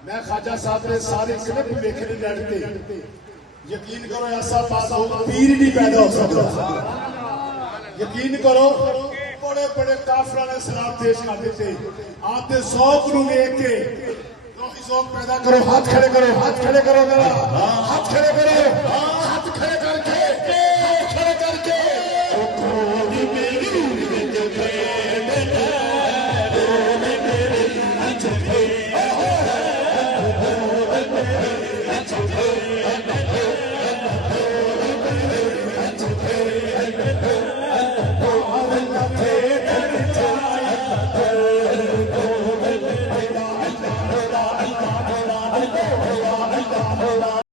मैं ख्वाजा साहब ने सारे क्लिप देखने लड़ते यकीन करो ऐसा पास हो पीर नहीं पैदा हो सकता यकीन करो बड़े बड़े काफिरा ने सलाम पेश कर देते आपने शौक नू देख के रोही शौक पैदा करो हाथ खड़े करो मेरा हाथ खड़े करो हाथ खड़े करके खड़े करके